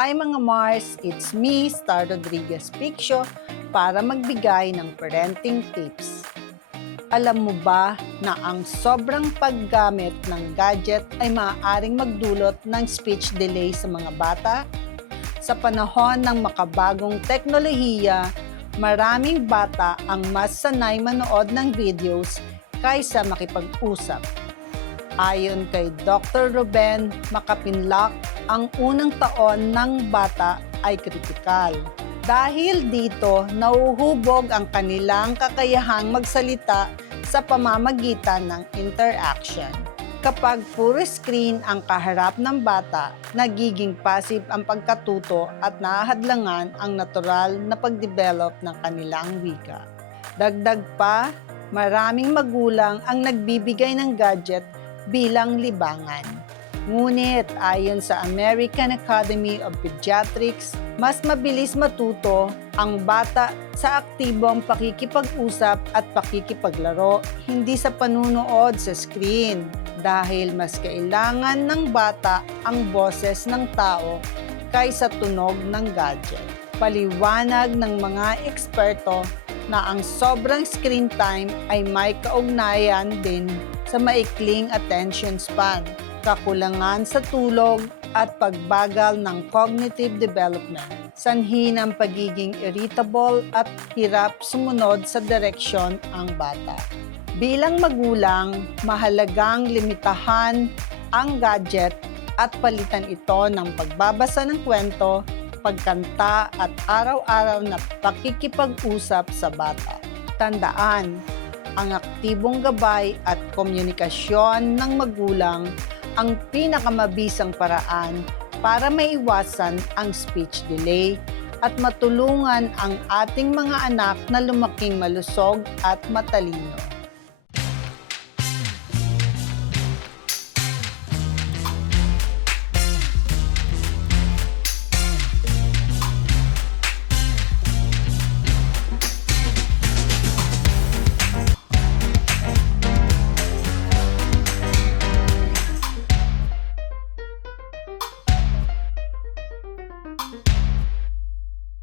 Hi mga Mars! It's me, Star Rodriguez Piccio, para magbigay ng parenting tips. Alam mo ba na ang sobrang paggamit ng gadget ay maaaring magdulot ng speech delay sa mga bata? Sa panahon ng makabagong teknolohiya, maraming bata ang mas sanay manood ng videos kaysa makipag-usap. Ayon kay Dr. Ruben Makapinlak, ang unang taon ng bata ay kritikal. Dahil dito, nauhubog ang kanilang kakayahang magsalita sa pamamagitan ng interaction. Kapag puro screen ang kaharap ng bata, nagiging passive ang pagkatuto at nahahadlangan ang natural na pagdevelop ng kanilang wika. Dagdag pa, maraming magulang ang nagbibigay ng gadget bilang libangan. Ngunit ayon sa American Academy of Pediatrics, mas mabilis matuto ang bata sa aktibong pakikipag-usap at pakikipaglaro, hindi sa panunood sa screen, dahil mas kailangan ng bata ang boses ng tao kaysa tunog ng gadget. Paliwanag ng mga eksperto na ang sobrang screen time ay may kaugnayan din sa maikling attention span, kakulangan sa tulog at pagbagal ng cognitive development, sanhi ng pagiging irritable at hirap sumunod sa direksyon ang bata. Bilang magulang, mahalagang limitahan ang gadget at palitan ito ng pagbabasa ng kwento, pagkanta at araw-araw na pakikipag-usap sa bata. Tandaan, ang aktibong gabay at komunikasyon ng magulang ang pinakamabisang paraan para maiwasan ang speech delay at matulungan ang ating mga anak na lumaking malusog at matalino.